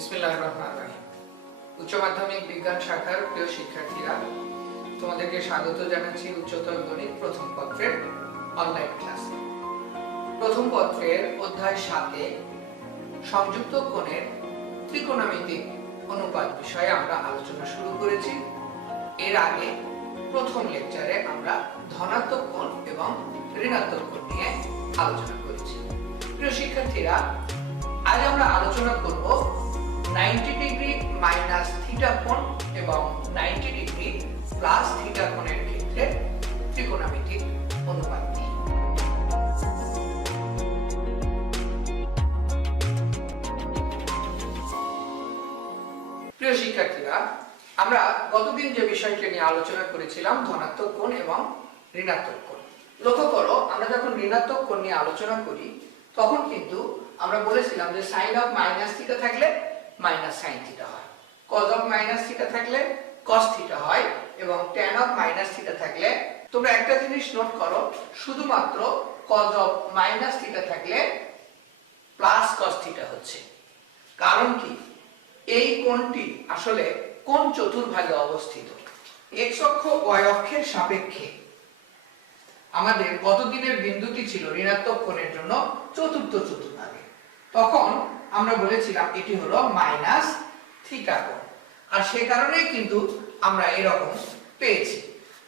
বিসমিল্লাহির রহমানির রহিম। উচ্চ মাধ্যমিক বিজ্ঞান শাখার প্রিয় শিক্ষার্থীরা, তোমাদেরকে স্বাগত জানাচ্ছি উচ্চতর গণিত প্রথম পত্রের অনলাইন ক্লাসে। প্রথম পত্রের অধ্যায় 7-এ সংযুক্ত কোণের ত্রিকোণমিতিক অনুপাত বিষয়ে আমরা আলোচনা শুরু করেছি। এর আগে প্রথম লেকচারে আমরা ধনাত্মক কোণ এবং ঋণাত্মক কোণ নিয়ে আলোচনা করেছি। প্রিয় শিক্ষার্থীরা, আজ আমরা আলোচনা করব 90 ডিগ্রি মাইনাস থিটা কোণ এবং 90 ডিগ্রি প্লাস থিটা কোণের ক্ষেত্রে ত্রিকোণমিতিক অনুপাত নিয়ে। প্রিয় শিক্ষার্থীরা, আমরা গতদিন যে বিষয়টি নিয়ে আলোচনা করেছিলাম ধনাত্মক কোণ এবং ঋণাত্মক কোণ। লক্ষ্য করো, আমরা যখন ঋণাত্মক কোণ নিয়ে আলোচনা করি তখন কিন্তু আমরা বলেছিলাম যে সাইন অফ মাইনাস থিটা থাকলে মাইনাস সাইন থিটা হয়, কজ অফ মাইনাস থিটা থাকলে কস থিটা হয় এবং ট্যান অফ মাইনাস থিটা থাকলে, তোমরা একটা জিনিস নোট করো, শুধুমাত্র কজ অফ মাইনাস থিটা থাকলে প্লাস কস থিটা হচ্ছে। কারণ কি? এই কোণটি আসলে কোণ চতুর্ভাগে অবস্থিত। এক্স অক্ষ ওয়াই অক্ষের সাপেক্ষে আমাদের গতদিনের বিন্দুটি ছিল ঋণাত্মক কোণের জন্য চতুর্থ চতুর্ভাগে। তখন আমরা বলেছিলাম এটি হলো মাইনাস থিটা কোণ, আর সে কারণেই কিন্তু আমরা এরকম পেয়েছি।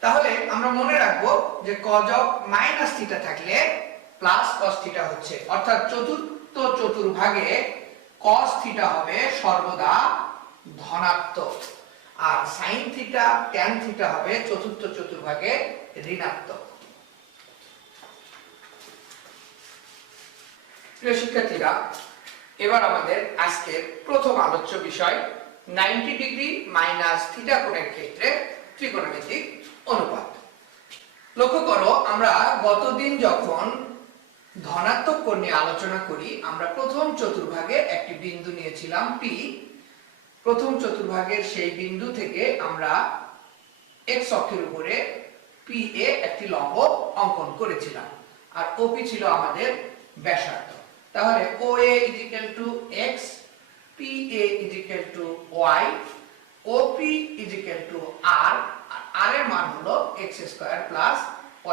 তাহলে আমরা মনে রাখবো যে কজ অফ মাইনাস থিটা থাকলে প্লাস কস থিটা হচ্ছে, অর্থাৎ চতুর্থ চতুর্ভাগে কস থিটা হবে সর্বদা ধনাত্মক, আর সাইন থিটা ট্যান থিটা হবে চতুর্থ চতুর্ভাগে ঋণাত্মক। প্রিয় শিক্ষার্থীরা, এবার আমাদের আজকের প্রথম আলোচ্য বিষয় 90 ডিগ্রি মাইনাস থিটা কোণের ক্ষেত্রে ত্রিকোণমিতিক অনুপাত। লক্ষ্য করো, আমরা গতদিন যখন ধনাত্মক কোণ নিয়ে আলোচনা করি, আমরা প্রথম চতুর্ভাগে একটি বিন্দু নিয়েছিলাম পি। প্রথম চতুর্ভাগের সেই বিন্দু থেকে আমরা এক্স অক্ষের উপরে পি এ একটি লম্ব অঙ্কন করেছিলাম, আর ওপি ছিল আমাদের ব্যাসার্ধ। তাহলে OA = x, PA = y, OP = r, আর r এর মান হলো x² +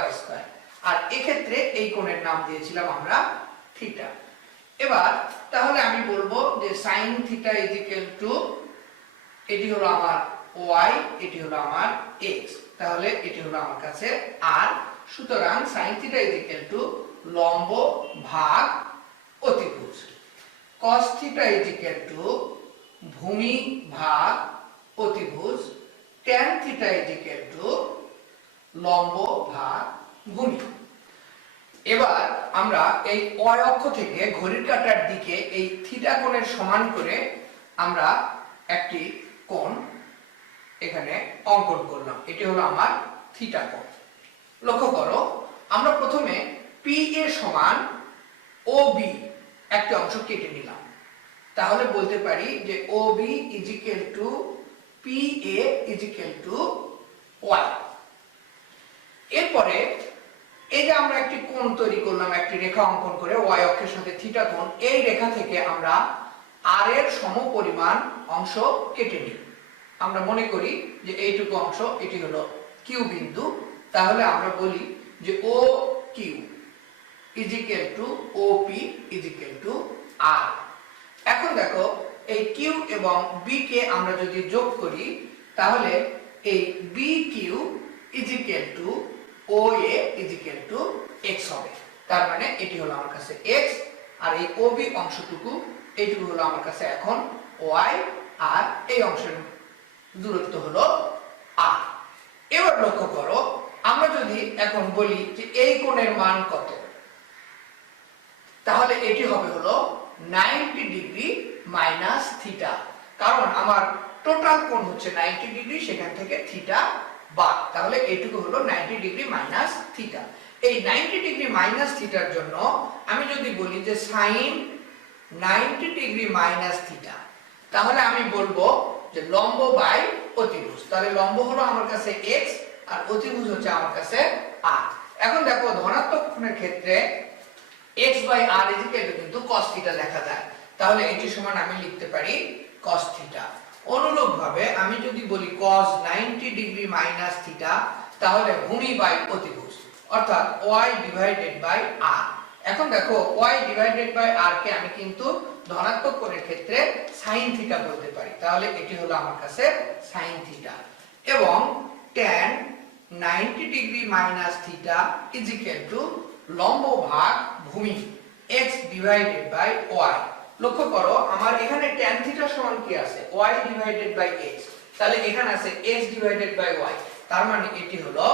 y²। আর এক্ষেত্রে এই কোণের নাম দিয়েছিলাম আমরা থিটা। এবার তাহলে আমি বলবো যে sin θ এটি হলো আমার y, এটি হলো আমার x, তাহলে এটি হলো আমার কাছে r। সুতরাং sin θ লম্ব ভাগ অতিভুজ, cos θ ভূমি ভাগ অতিভুজ, tan θ লম্ব ভাগ ভূমি। এবার আমরা এই y অক্ষ থেকে ঘড়ির কাঁটার দিকে এই থিটা কোণের সমান করে আমরা একটি কোণ এখানে অঙ্কন করলাম, এটি হলো আমার থিটা কোণ। লক্ষ্য করো, আমরা প্রথমে PA সমান OB একটি অংশ কেটে নিলাম। তাহলে বলতে পারি যে OB = PA = y। এরপরে এই যে আমরা একটি কোণ তৈরি করলাম, একটি রেখা অঙ্কন করে y অক্ষের সাথে থিটা কোণ, এই রেখা থেকে আমরা r এর সমপরিমাণ অংশ কেটে নিই। আমরা মনে করি যে এইটুকু অংশ এটি হলো Q বিন্দু, তাহলে আমরা বলি যে OQ = OP = r। এখন দেখো, এই Q এবং B কে আমরা যদি যোগ করি তাহলে এই BQ = OA = x হবে। তার মানে এটি হলো আমার কাছে x, আর এই OB অংশটুকু এইটুকু হলো আমার কাছে এখন y, আর এই অংশের দূরত্ব হলো r। এবার লক্ষ্য করো, আমরা যদি এখন বলি যে এই কোণের মান কত, তাহলে এটি হবে হলো 90 ডিগ্রি মাইনাস থিটা। কারণ আমার টোটাল কোণ হচ্ছে 90 ডিগ্রি, সেখান থেকে থিটা বাদ, তাহলে এইটুকু হলো 90 ডিগ্রি মাইনাস থিটা। এই 90 ডিগ্রি মাইনাস থিটার জন্য আমি যদি বলি যে সাইন 90 ডিগ্রি মাইনাস থিটা, তাহলে আমি বলবো যে লম্ব বাই অতিভুজ। তাহলে লম্ব হলো আমার কাছে x, আর অতিভুজ হচ্ছে আমার কাছে r। এখন দেখো, ধনাত্মক কোণের ক্ষেত্রে x/r কিন্তু cos θ লেখা যায়। তাহলে এটি সমান আমি লিখতে পারি cos থিটা। অনুরূপভাবে আমি যদি বলি cos 90 ডিগ্রি মাইনাস থিটা, তাহলে ভূমি বাই অতিভুজ অর্থাৎ y ডিভাইডেড বাই r। এখন দেখো y ডিভাইডেড বাই r কে আমি কিন্তু ধনাত্মক কোণের ক্ষেত্রে sin থিটা বলতে পারি, তাহলে এটি হলো আমার কাছে sin থিটা। এবং tan 90 degree minus theta is equal two লম্ব ভাগ ভূমি x ডিভাইডেড বাই y। লক্ষ্য করো আমার এখানে tan থিটা সমান কি আছে, y ডিভাইডেড বাই x, তাহলে এখানে আছে x ডিভাইডেড বাই y, তার মানে এটি হলো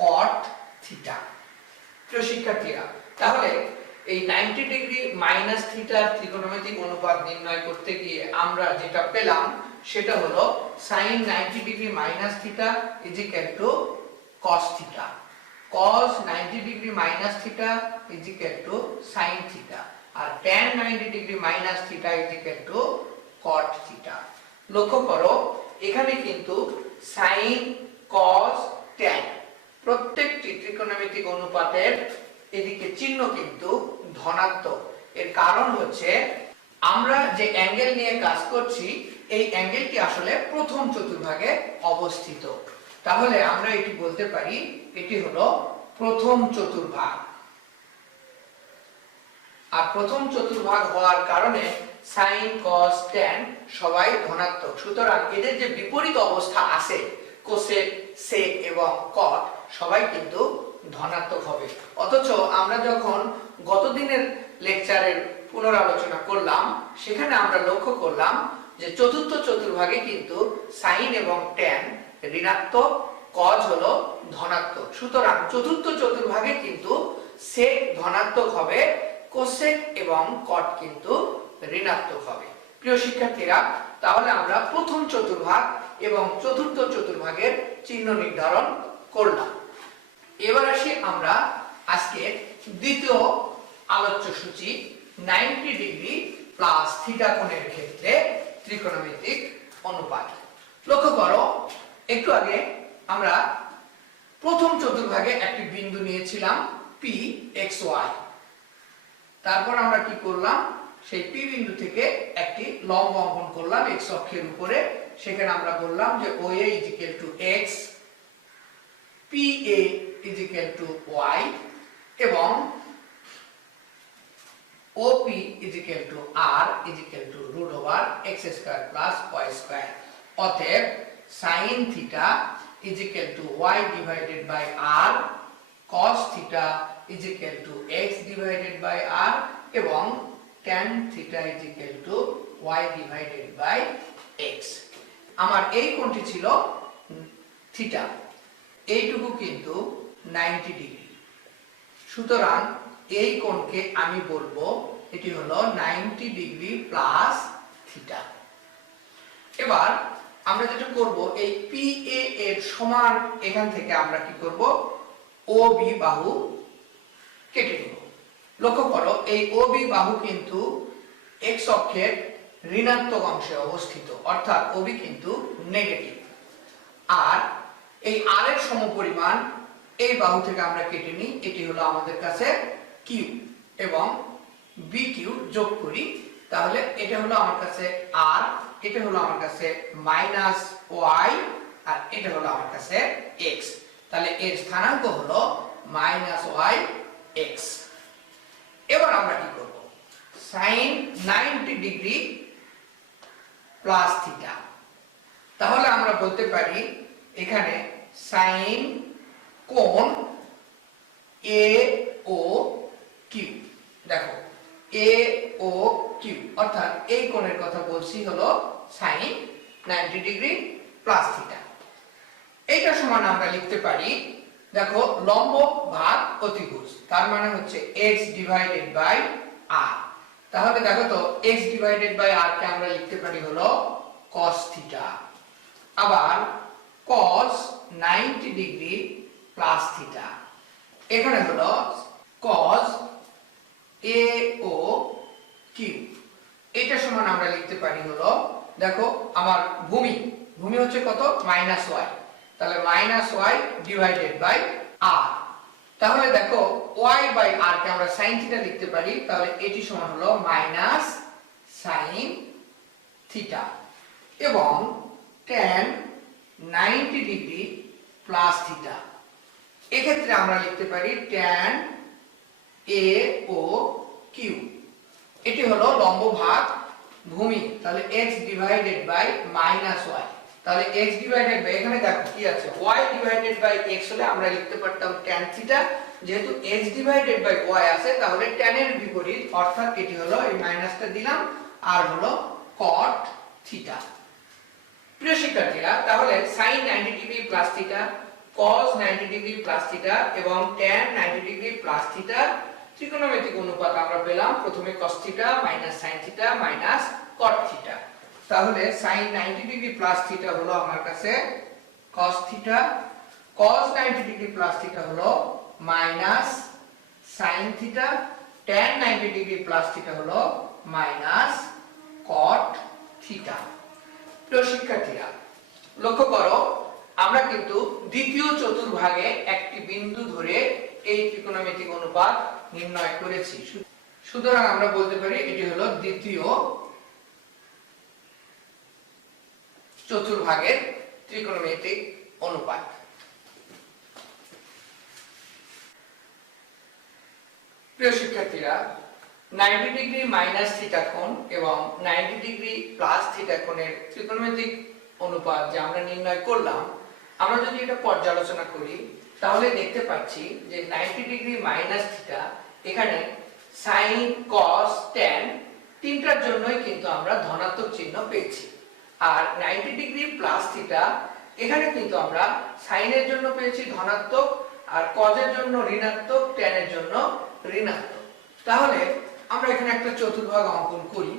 cot থিটা। প্রিয় শিক্ষার্থীরা, তাহলে এই 90 ডিগ্রি মাইনাস থিটার ত্রিকোণমিতিক অনুপাত নির্ণয় করতে গিয়ে আমরা যেটা পেলাম সেটা হলো sin 90 degree minus theta is equal to cos theta, cos 90 degree minus theta is equal to sin theta, আর tan 90 degree minus theta is equal to cot theta. লক্ষ্য করো এখানে কিন্তু sin cos tan প্রত্যেকটি ত্রিকোণমিতিক অনুপাতের এদিকে চিহ্ন কিন্তু ধনাত্মক। এর কারণ হচ্ছে আমরা যে অ্যাঙ্গেল নিয়ে কাজ করছি এই অ্যাঙ্গেলটি আসলে প্রথম চতুর্ভাগে অবস্থিত, তাহলে আমরা এটি বলতে পারি এটি হলো প্রথম চতুর্ভাগ। আর প্রথম চতুর্ভাগ হওয়ার কারণে sin cos tan সবাই ধনাত্মক, সুতরাং এদের যে বিপরীত অবস্থা আছে কোসেক সেক এবং কট সবাই কিন্তু ধনাত্মক হবে। অথচ আমরা যখন গত দিনের লেকচারের পুনরালোচনা করলাম সেখানে আমরা লক্ষ্য করলাম যে চতুর্থ চতুর্ভাগে কিন্তু sin এবং tan ঋণাত্মক, cos হলো ধনাত্মক, সুতরাং চতুর্থ চতুর্ভাগে কিন্তু sec ধনাত্মক হবে, cosec এবং cot কিন্তু ঋণাত্মক হবে। প্রিয় শিক্ষার্থীরা, তাহলে আমরা প্রথম চতুর্ভাগ এবং চতুর্থ চতুর্ভাগের চিহ্ন নির্ধারণ করলাম। এবার আসি আমরা আজকে দ্বিতীয় আলোচ্য সূচি 90 ডিগ্রি প্লাস থিটা কোণের ক্ষেত্রে ত্রিকোণমিতিক অনুপাত। লক্ষ্য করো একটু আগে আমরা প্রথম চতুর্ভাগে একটি বিন্দু নিয়েছিলাম p x y, তারপর আমরা কি করলাম সেই p বিন্দু থেকে একটি লম্ব অঙ্কন করলাম x অক্ষের উপরে, সেখানে আমরা বললাম যে OA is equal to x, PA is equal to y এবং OP is equal to r is equal to root over x square plus y square। অতএব sin theta is equal to y divided by r, cos theta is equal to x divided by r এবং tan theta is equal to y divided by x। আমার এই কোণটি ছিল theta, এইটুকু কিন্তু 90 degree, সুতরাং এই কোণকে আমি বলবো এটি হলো 90 ডিগ্রি প্লাস থিটা। এবার আমরা যেটা করব এই PA এর সমান এখান থেকে আমরা কি করব OB বাহু কেটে নেব। লক্ষ্য করো এই OB বাহু কিন্তু x অক্ষের ঋণাত্মক অংশে অবস্থিত, অর্থাৎ OB কিন্তু নেগেটিভ, আর এই r এর সমপরিমাণ এই বাহু থেকে আমরা কেটে নিই, এটি হলো আমাদের কাছে Q এবং BQ যোগ করি, তাহলে এটা হলো আমার কাছে r, এটা হলো আমার কাছে মাইনাস y আর এটা হলো আমার কাছে x, তাহলে এর স্থানাঙ্ক হলো মাইনাস y x। এবার আমরা কি করব sin 90 ডিগ্রি প্লাস থিটা, তাহলে আমরা বলতে পারি এখানে sin কোণ AOQ, দেখো AOQ অর্থাৎ এই কোণের কথা বলছি হলো sin 90 ডিগ্রি প্লাস থিটা। এইটা সমান আমরা লিখতে পারি দেখো লম্ব ভাগ অতিভুজ, তার মানে হচ্ছে x ডিভাইডেড বাই r। তাহলে দেখো তো x ডিভাইডেড বাই r কে আমরা লিখতে পারি হলো cos থিটা, আবার cos 90 ডিগ্রি প্লাস থিটা, এখানে হলো cos AOQ, এটা সমান আমরা লিখতে পারি হলো দেখো আমার ভূমি হচ্ছে কত মাইনাস y, তাহলে minus y divided by r। তাহলে দেখো y বাই r কে আমরা sin থিটা লিখতে পারি, তাহলে এটি সমান হলো মাইনাস সাইন থিটা এবং tan 90 ডিগ্রি প্লাস থিটা। এক্ষেত্রে আমরা লিখতে পারি tan a ও q। এটি হলো লম্ব ভাগ ভূমি, তাহলে x divided by minus y। তাহলে x ডিভাইডেড বাই, এখানে দেখো কি আছে, y ডিভাইডেড বাই x হলে আমরা লিখতে পারতাম tan থিটা, যেহেতু x ডিভাইডেড বাই y আছে তাহলে tan এর বিপরীত, অর্থাৎ এটি হলো এই মাইনাসটা দিলাম আর হলো cot থিটা। প্রিয় শিক্ষার্থীরা, তাহলে sin 90 degree plus theta, cos 90 degree plus theta এবং tan 90 ডিগ্রি প্লাস থিটা ত্রিকোণমিতিক অনুপাত আমরা পেলাম। প্রথমে cos theta minus sin theta minus cot theta. তাহলে sin 90 ডিগ্রি প্লাস থিটা হলো আমার কাছে cos theta, cos 90 degree plus theta হলো minus sin theta, tan 90 degree plus theta হলো মাইনাস cot থিটা। প্রিয় শিক্ষার্থীরা, লক্ষ্য করো আমরা কিন্তু দ্বিতীয় চতুর্ভাগে একটি বিন্দু ধরে এই ত্রিকোণমিতিক অনুপাত নির্ণয় করেছি। সুতরাং আমরা বলতে পারি এটি হলো দ্বিতীয় চতুর্ভাগের ত্রিকোণমিতিক অনুপাত। প্রিয় শিক্ষার্থীরা, 90 ডিগ্রি মাইনাস থিটা কোণ এবং 90 ডিগ্রি প্লাস থিটা কোণের ত্রিকোণমিতিক অনুপাত যে আমরা নির্ণয় করলাম, আমরা যদি এটা পর্যালোচনা করি তাহলে দেখতে পাচ্ছি যে 90 ডিগ্রি মাইনাস থিটা এখানে sin cos tan তিনটার জন্যই কিন্তু আমরা ধনাত্মক চিহ্ন পেয়েছি, আর 90 ডিগ্রি প্লাস থিটা এখানে কিন্তু আমরা sin এর জন্য পেয়েছি ধনাত্মক, আর cos এর জন্য ঋণাত্মক, tan এর জন্য ঋণাত্মক। তাহলে আমরা এখানে একটা চতুর্ভাগ অঙ্কন করি।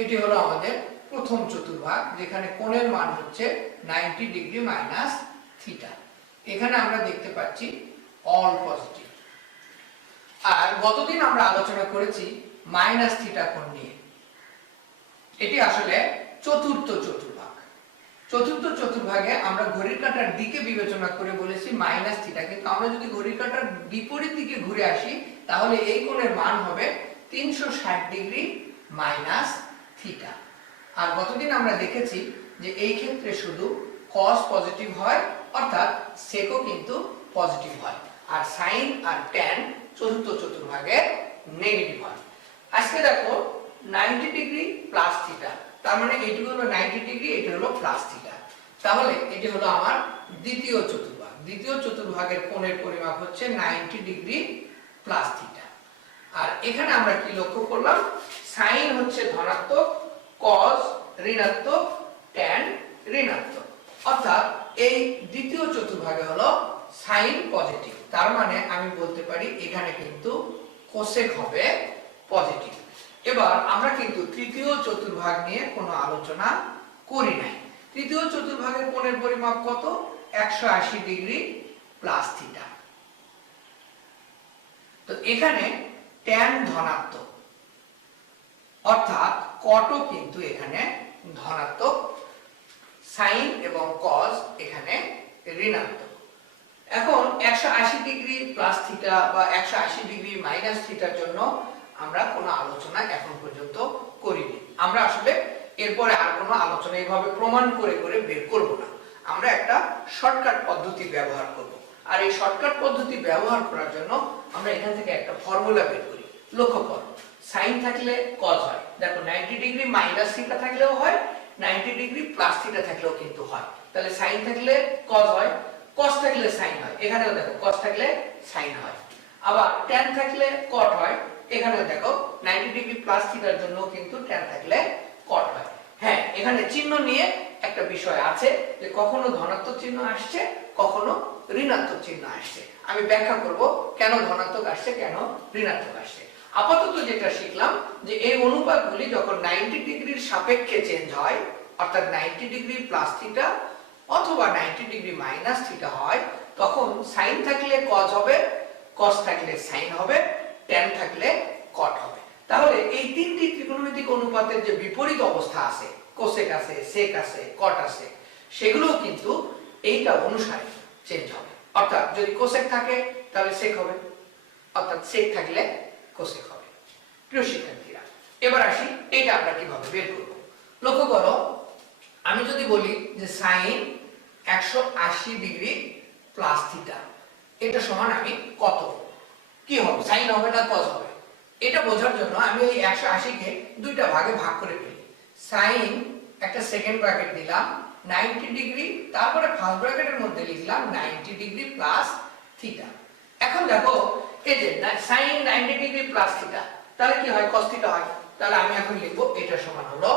এটি হলো আমাদের প্রথম চতুর্ভাগ, যেখানে কোণের মান হচ্ছে 90 ডিগ্রি মাইনাস থিটা। এখানে আমরা দেখতে পাচ্ছি অল পজিটিভ। আর গতদিন আমরা আলোচনা করেছি মাইনাস থিটা কোণ নিয়ে। এটি আসলে চতুর্থ চতুর্ভাগ। চতুর্থ চতুর্ভাগে আমরা ঘড়ির কাঁটার দিকে বিবেচনা করে বলেছি মাইনাস থিটা, কিন্তু আমরা যদি ঘড়ির কাঁটার বিপরীত দিকে ঘুরে আসি তাহলে এই কোণের মান হবে 360 ডিগ্রি মাইনাস থিটা। আর গতদিন আমরা দেখেছি যে এই ক্ষেত্রে শুধু cos পজিটিভ হয়, অর্থাৎ সেকও কিন্তু পজিটিভ হয়, আর sin আর tan চতুর্থ চতুর্ভাগে নেগেটিভ হয়। আজকে দেখো 90 ডিগ্রি প্লাস থিটা, তার মানে এটি হলো 90 ডিগ্রি, এটি হলো প্লাস থিটা। তাহলে এটি হলো আমার দ্বিতীয় চতুর্ভাগ। দ্বিতীয় চতুর্ভাগের কোণের পরিমাপ হচ্ছে 90 ডিগ্রি প্লাস থিটা। আর এখানে আমরা কি লক্ষ্য করলাম, sin হচ্ছে ধনাত্মক, cos ঋণাত্মক, tan ঋণাত্মক, অর্থাৎ এই দ্বিতীয় চতুর্ভাগে হলো sin পজিটিভ। তার মানে আমি বলতে পারি এখানে কিন্তু কোসেক হবে পজিটিভ। এবার আমরা কিন্তু তৃতীয় চতুর্ভাগ নিয়ে কোনো আলোচনা করি নাই। তৃতীয় চতুর্ভাগের কোণের পরিমাপ কত? 180 ডিগ্রি প্লাস থিটা। তো এখানে tan ধনাত্মক, অর্থাৎ কটও কিন্তু এখানে ধনাত্মক, sin এবং cos এখানে ঋণাত্মক। এখন 180 ডিগ্রি প্লাস থিটা বা 180 ডিগ্রি মাইনাস থিটার জন্য আমরা কোনো আলোচনা এখন পর্যন্ত করিনি। আমরা আসলে এরপরে আর কোনো আলোচনা এইভাবে প্রমাণ করে করে বের করব না। আমরা একটা শর্টকাট পদ্ধতি ব্যবহার করব, আর এই শর্টকাট পদ্ধতি ব্যবহার করার জন্য আমরা এখান থেকে একটা ফর্মুলা বের করি। লক্ষ্য করো, sin থাকলে cos হয়। দেখো 90 ডিগ্রি মাইনাস থিটা থাকলেও হয়, 90 ডিগ্রি প্লাস থিটা থাকলেও কিন্তু হয়। তাহলে sin থাকলে cos হয়, cos থাকলে sin হয়। এখানেও দেখো cos থাকলে sin হয়। আবার tan থাকলে cot হয়। এখানেও দেখো 90 ডিগ্রি প্লাস থিটার জন্য কিন্তু tan থাকলে cot হয়। হ্যাঁ, এখানে চিহ্ন নিয়ে একটা বিষয় আছে যে কখনো ধনাত্মক চিহ্ন আসছে, কখনো ঋণাত্মক চিহ্ন আসছে। আমি ব্যাখ্যা করব কেন ধনাত্মক আসছে, কেন ঋণাত্মক আসছে। আপাতত যেটা শিখলাম যে এই অনুপাতগুলি যখন 90 ডিগ্রির সাপেক্ষে চেঞ্জ হয়, অর্থাৎ 90 ডিগ্রি প্লাস থিটা অথবা 90 ডিগ্রি মাইনাস থিটা হয়, তখন sin থাকলে cos হবে, cos থাকলে sin হবে, tan থাকলে cot হবে। তাহলে এই তিনটি ত্রিকোণমিতিক অনুপাতের যে বিপরীত অবস্থা আছে, কোসেক আছে, সেক আছে, কট আছে, সেগুলো কিন্তু এইটা অনুসারে চেঞ্জ হবে। অর্থাৎ যদি কোসেক থাকে তাহলে সেক হবে, অর্থাৎ সেক থাকলে কোসেক হবে। প্রিয় শিক্ষার্থীরা, এবার আসি এটা আমরা কিভাবে বের করব। লক্ষ্য করো, আমি যদি বলি যে সাইন 180 ডিগ্রি প্লাস থিটা, এটা সমান আমি কত কি হবে, সাইন হবে না কস হবে, এটা বোঝার জন্য আমি এই 180 কে দুইটা ভাগে ভাগ করে ফেলি। সাইন একটা সেকেন্ড ব্র্যাকেট দিলাম 90 ডিগ্রি, তারপরে ফার্স্ট ব্র্যাকেটের মধ্যে লিখলাম 90 ডিগ্রি প্লাস থিটা। এখন দেখো এই যে সাইন 90 ডিগ্রি প্লাস থিটা, তাহলে কি হয়, cos থিটা হয়। তাহলে আমি এখন লিখব এটা সমান হলো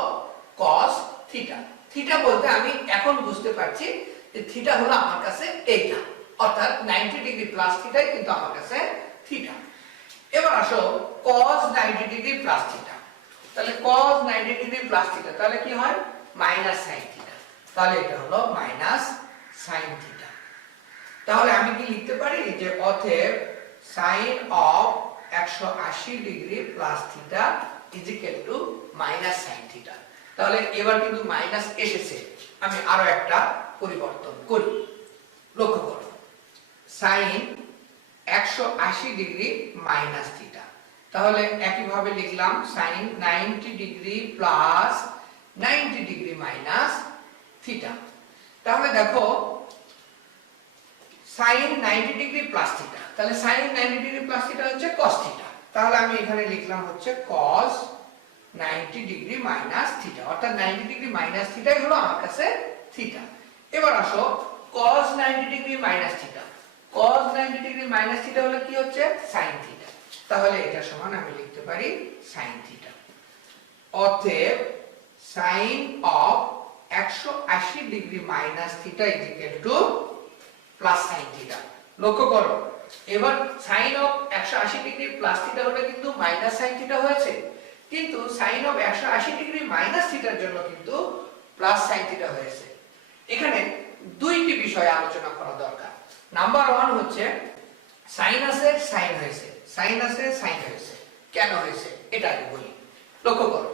cos থিটা। থিটা বলতে আমি এখন বুঝতে পারছি যে থিটা হলো আমার কাছে এইটা, অর্থাৎ 90 ডিগ্রি প্লাস থিটাই কিন্তু আমার কাছে থিটা। এবার আসো cos 90 ডিগ্রি প্লাস থিটা, তাহলে cos 90 ডিগ্রি প্লাস থিটা তাহলে কি হয়, মাইনাস sin থিটা। তাহলে এটা হলো মাইনাস sin থিটা। তাহলে আমি কি লিখতে পারি যে অতএব sin of 180 degree plus theta is equal two minus sin theta. তাহলে এবার কিন্তু মাইনাস এসেছে, আমি আরো একটা পরিবর্তন করি। লক্ষ্য করো, sin 180 ডিগ্রি মাইনাস থিটা, তাহলে একইভাবে লিখলাম sin 90 degree plus 90 degree minus theta. তাহলে দেখো sin 90 ডিগ্রি প্লাস থিটা, তাহলে sin 90 ডিগ্রি প্লাস থিটা হচ্ছে cos থিটা। তাহলে আমি এখানে লিখলাম হচ্ছে cos 90 ডিগ্রি মাইনাস থিটা, অর্থাৎ 90 ডিগ্রি মাইনাস থিটাই হলো আমার কাছে থিটা। এবার আসো cos 90 degree minus theta, cos 90 degree minus theta হলে কি হচ্ছে, sin থিটা। তাহলে এটা সমান আমি লিখতে পারি sin থিটা। অতএব sin of 180 degree minus theta is equal two plus sin theta. লক্ষ্য করো, এবার sin of 180 degree plus theta হলে কিন্তু মাইনাস sin থিটা হয়েছে, কিন্তু sin of 180 ডিগ্রি মাইনাস থিটার জন্য কিন্তু প্লাস sin থিটা হয়েছে। এখানে দুইটি বিষয় আলোচনা করা দরকার। নাম্বার 1 হচ্ছে সাইন আছে সাইন হয়েছে, সাইন আছে সাইন হয়েছে, কেন হয়েছে এটা আগে বলি। লক্ষ্য করো,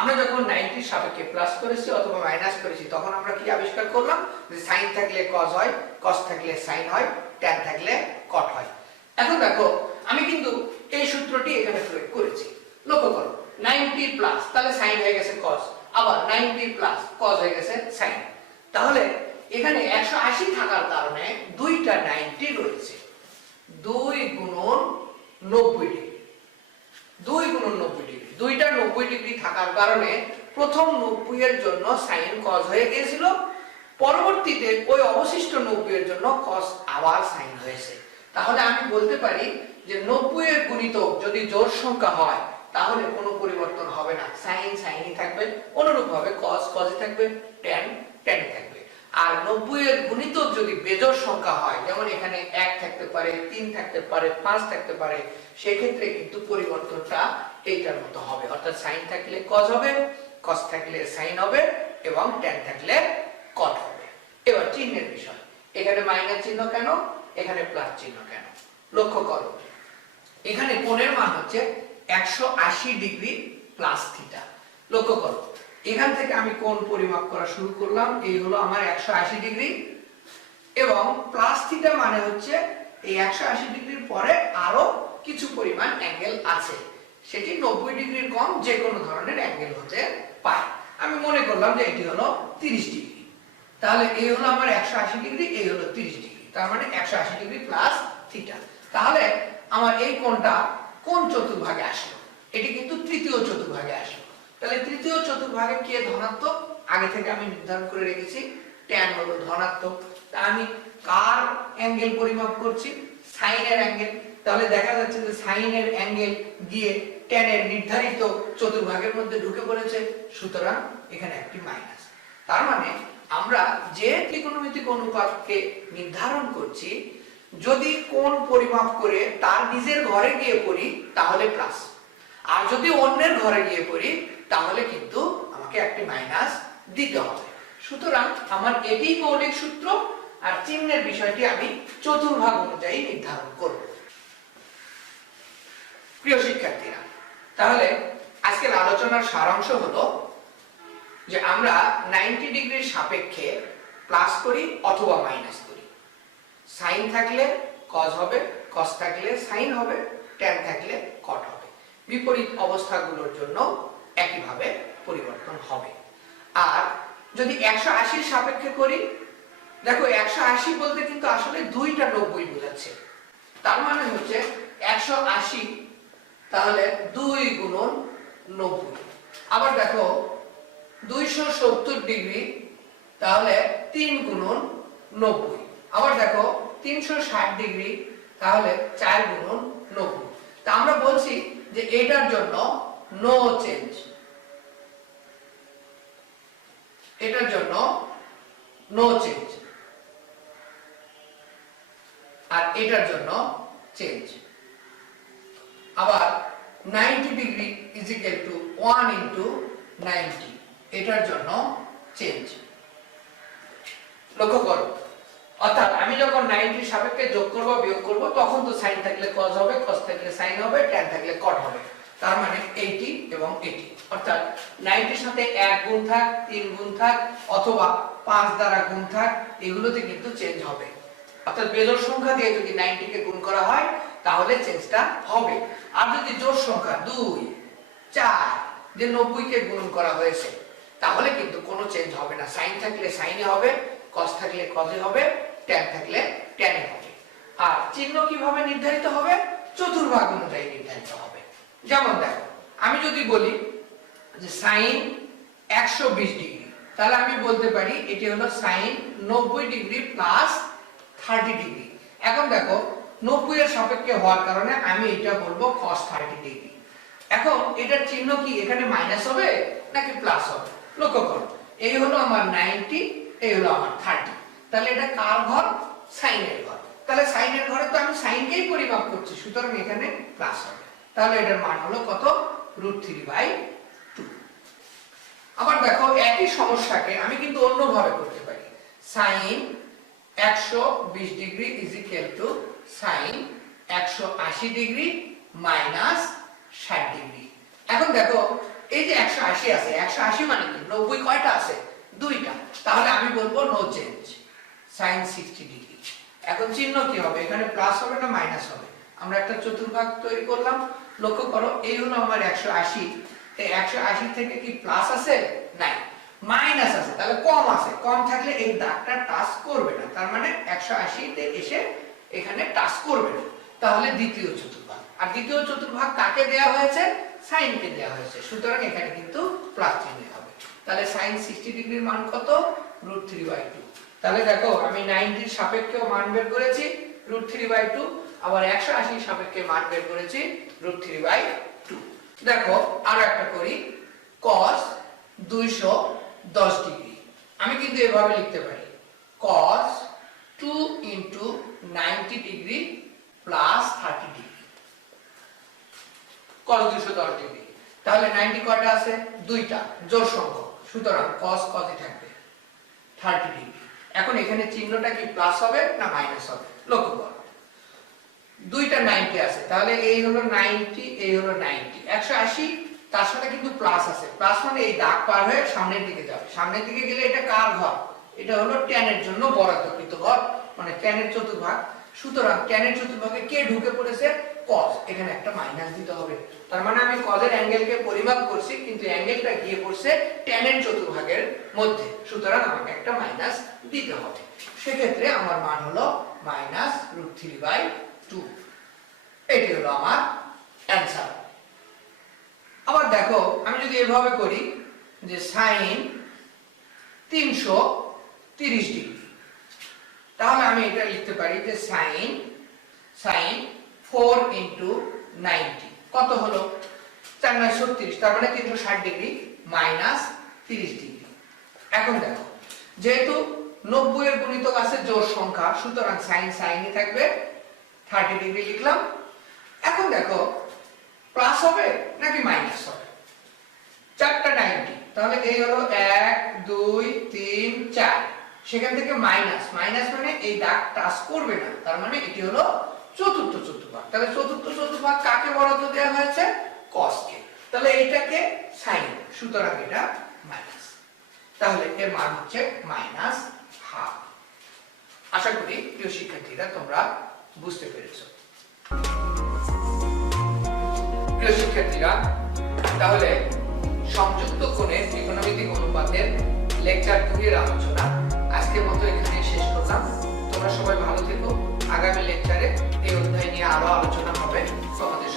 আমরা যখন 90 এর সাপেক্ষে প্লাস করেছি অথবা মাইনাস করেছি তখন আমরা কি আবিষ্কার করলাম যে সাইন থাকলে cos হয়, cos থাকলে সাইন হয়, tan থাকলে cot হয়। এখন দেখো আমি কিন্তু এই সূত্রটি এখানে প্রয়োগ করেছি। লক্ষ্য করো 90 প্লাস তাহলে সাইন হয়ে গেছে cos, আবার 90 প্লাস cos হয়ে গেছে সাইন। তাহলে এখানে 180 থাকার কারণে দুইটা 90 রয়েছে, 2 গুণন 90 ডিগ্রি, 2 গুণন 90 ডিগ্রি, দুইটা 90 ডিগ্রি থাকার কারণে প্রথম 90 এর জন্য sin cos হয়ে গিয়েছিল, পরবর্তীতে ওই অবশিষ্ট 90 এর জন্য cos আবার sin হয়েছে। তাহলে আমি বলতে পারি যে 90 এর গুণিতক যদি জোড় সংখ্যা হয় তাহলে কোনো পরিবর্তন হবে না, sin sinই থাকবে, অনুরূপভাবে cos cosই থাকবে, tan tanই থাকবে। আর 90 এর গুণিতক যদি বেজোড় সংখ্যা হয়, যেমন এখানে 1 থাকতে পারে, 3 থাকতে পারে, 5 থাকতে পারে, সেই ক্ষেত্রে কিন্তু পরিবর্তনটা এইটার মতো হবে, অর্থাৎ sin থাকলে cos হবে, cos থাকলে sin হবে এবং tan থাকলে cot হবে। এবার চিহ্নের বিষয়, এখানে মাইনাস চিহ্ন কেন, এখানে প্লাস চিহ্ন কেন? লক্ষ্য করো, এখানে কোণের মান হচ্ছে 180 ডিগ্রি প্লাস থিটা। লক্ষ্য করো, এখান থেকে আমি কোণ পরিমাপ করা শুরু করলাম, এই হলো আমার 180 ডিগ্রি, এবং প্লাস থিটা মানে হচ্ছে এই 180 ডিগ্রির পরে আরো কিছু পরিমাণ অ্যাঙ্গেল আছে, সেটি 90 ডিগ্রির কম যে কোনো ধরনের অ্যাঙ্গেল হতে পারে। আমি মনে করলাম যে এটি হলো 30 ডিগ্রি, তাহলে এই হলো আমার 180 ডিগ্রি, এই হলো 30 ডিগ্রি, তার মানে 180 ডিগ্রি প্লাস থিটা। তাহলে আমার এই কোণটা কোন চতুর্ভাগে আসলো, এটি কিন্তু তৃতীয় চতুর্ভাগে আসলো। তাহলে তৃতীয় চতুর্ভাগে কে ধনাত্মক, আগে থেকে আমি নির্ধারণ করে রেখেছি tan হলো ধনাত্মক। তা আমি কার অ্যাঙ্গেল পরিমাপ করছি, সাইনের অ্যাঙ্গেল। তাহলে দেখা যাচ্ছে যে সাইনের অ্যাঙ্গেল গিয়ে tan এর নির্ধারিত চতুর্ভাগের মধ্যে ঢুকে পড়েছে, সুতরাং এখানে একটি মাইনাস। তার মানে আমরা যে ত্রিকোণমিতিক অনুপাতকে নির্ধারণ করছি, যদি কোণ পরিমাপ করে তার নিজের ঘরে গিয়ে পড়ি তাহলে প্লাস, আর যদি অন্যের ঘরে গিয়ে পড়ি তাহলে কিন্তু আমাকে একটি মাইনাস দিতে হবে। সুতরাং আমার এটিই মৌলিক সূত্র, আর চিহ্নের বিষয়টি আমি চতুর্ভাগ অনুযায়ী নির্ধারণ করব। প্রিয় শিক্ষার্থীরা, তাহলে আজকের আলোচনার সারাংশ হলো যে আমরা 90 ডিগ্রির সাপেক্ষে প্লাস করি অথবা মাইনাস করি, সাইন থাকলে cos হবে, cos থাকলে সাইন হবে, tan থাকলে cot হবে। বিপরীত অবস্থাগুলোর জন্য একইভাবে পরিবর্তন হবে। আর যদি 180 এর সাপেক্ষে করি, দেখো 180 বলতে কিন্তু আসলে দুইটা 90 বোঝাচ্ছে। তার মানে হচ্ছে 180 তাহলে 2 গুণন 90। আবার দেখো 270 ডিগ্রি তাহলে 3 গুণন 90। আবার দেখো 360 ডিগ্রি তাহলে 4 গুণন 90। তা আমরা বলছি যে এটার জন্য নো চেঞ্জ, এটার জন্য নো চেঞ্জ, আর এটার জন্য চেঞ্জ। আবার 90 degree is equal two 1 into 90, এটার জন্য চেঞ্জ। লক্ষ্য করো, অর্থাৎ আমি যখন 90 এর সাপেক্ষে যোগ করব বিয়োগ করব তখন তো sin থাকলে cos হবে, cos থাকলে sin হবে, tan থাকলে cot হবে। তার মানে 80 এবং 80, অর্থাৎ 90 এর সাথে 1 গুণ থাক, 3 গুণ থাক অথবা 5 দ্বারা গুণ থাক, এগুলোতে কিন্তু চেঞ্জ হবে। অর্থাৎ বেজোড় সংখ্যা দিয়ে যদি 90 কে গুণ করা হয় তাহলে চেঞ্জটা হবে। আর যদি জোড় সংখ্যা 2, 4 যে 90 কে গুণ করা হয়েছে তাহলে কিন্তু কোনো চেঞ্জ হবে না। sin থাকলে sin এ হবে, cos থাকলে cos এ হবে, tan থাকলে tan এ হবে। আর চিহ্ন কিভাবে নির্ধারিত হবে? চতুর্ভাগ অনুযায়ী নির্ধারিত হবে। যেমন দেখো, আমি যদি বলি যে sin 120 ডিগ্রি, তাহলে আমি বলতে পারি এটি হলো sin 90 ডিগ্রি প্লাস 30 ডিগ্রি। এখন দেখো 90 এর সাপেক্ষে হওয়ার কারণে আমি এটা বলবো cos 30 ডিগ্রি। এখন এটার চিহ্ন কি এখানে মাইনাস হবে নাকি প্লাস হবে? লক্ষ্য করো, এই হলো আমার 90, এই হলো আমার 30, তাহলে এটা কার ঘর? sin এর ঘর। তাহলে sin এর ঘরে তো আমি sin কেই পরিমাপ করছি, সুতরাং এখানে প্লাস হবে। তাহলে এটার মান হলো কত? √3/2। আবার দেখো একই সমস্যাকে আমি কিন্তু অন্যভাবে করতে পারি। sin 120 degree is equal to sin 180 degree minus 60 degree. এখন দেখো এই যে 180 আছে, 180 মানে কি? 90 কয়টা আছে? দুইটা। তাহলে আমি বলবো নো চেঞ্জ, sin 60 ডিগ্রি। এখন চিহ্ন কি হবে? এখানে প্লাস হবে না মাইনাস হবে? আমরা একটা চতুর্ভাগ তৈরি করলাম। লক্ষ্য করো, এই হলো আমার 180, এই 180 থেকে কি প্লাস আছে? নাই, মাইনাস আছে। তাহলে কম আছে, কম থাকলে এই দাগটা টাচ করবে না, তার মানে 180 তে এসে এখানে টাচ করবে না। তাহলে দ্বিতীয় চতুর্ভাগ। আর দ্বিতীয় চতুর্ভাগ কাকে দেয়া হয়েছে? sin কে দেয়া হয়েছে, সুতরাং এখানে কিন্তু প্লাস চিহ্ন হবে। তাহলে sin 60 ডিগ্রির মান কত? √3/2। তাহলে দেখো আমি 90 এর সাপেক্ষেও মান বের করেছি √3/2, আবার 180 এর সাপেক্ষে মান বের করেছি √3/2। দেখো আরো একটা করি, cos 210 ডিগ্রি। আমি কিন্তু এভাবে লিখতে পারি cos 2 * 90 degree plus 30 degree, cos 210 degree. তাহলে 90 কয়টা আছে? দুইটা, জোড় সংখ্যক, সুতরাং cos cos ই থাকবে 30 ডিগ্রি। এখন এখানে চিহ্নটা কি প্লাস হবে না মাইনাস হবে? লক্ষ্য করো, দুইটা 90 আছে, তাহলে এই হলো 90, এই হলো 90, 180 তার সাথে কিন্তু প্লাস আছে। প্লাস মানে এই দাগ পার হয়ে সামনের দিকে যাবে। সামনের দিকে গেলে এটা কার ঘর? এটা হলো tan এর জন্য বরাদ্দকৃত ঘর, মানে tan এর চতুর্ভাগ। সুতরাং tan এর চতুর্ভাগে কে ঢুকে পড়েছে? cos। এখানে একটা মাইনাস দিতে হবে। তার মানে আমি cos এর অ্যাঙ্গেলকে পরিমাপ করছি, কিন্তু অ্যাঙ্গেলটা গিয়ে পড়ছে tan এর চতুর্ভাগের মধ্যে, সুতরাং আমাকে একটা মাইনাস দিতে হবে। সেক্ষেত্রে আমার মান হলো -√3/2। এটি হলো আমার অ্যানসার। আবার দেখো আমি যদি এভাবে করি যে sin 330 ডিগ্রি, তাহলে আমি এটা লিখতে পারি যে sin 4 * 90 কত হলো? 4 9 36, তার মানে 360 ডিগ্রি মাইনাস 30 ডিগ্রি। এখন দেখো যেহেতু 90 এর গুণিতক আছে জোড় সংখ্যা, সুতরাং sin ই থাকবে, 30 ডিগ্রি লিখলাম। এখন দেখো প্লাস হবে নাকি মাইনাস হবে? চারটা 90, তাহলে এই হলো 1 2 3 4, সেখান থেকে মাইনাস, মাইনাস মানে এই দাগ টাচ করবে না, তার মানে এটি হলো চতুর্থ চতুর্ভাগ। তাহলে চতুর্থ চতুর্ভাগ কাকে বরাদ্দ দেওয়া হয়েছে? cos কে। তাহলে এইটাকে sin, সুতরাং এটা মাইনাস। তাহলে এর মান হচ্ছে -½ আশা করি প্রিয় শিক্ষার্থীরা তোমরা বুঝতে পেরেছো। প্রিয় শিক্ষার্থীরা, তাহলে সংযুক্ত কোণের ত্রিকোণমিতিক অনুপাতের লেকচার 2 এর আলোচনা আজকের মতো এখানে শেষ করলাম। তোমরা সবাই ভালো থেকো। আগামী লেকচারে এই অধ্যায় নিয়ে আরো আলোচনা হবে। তোমাদের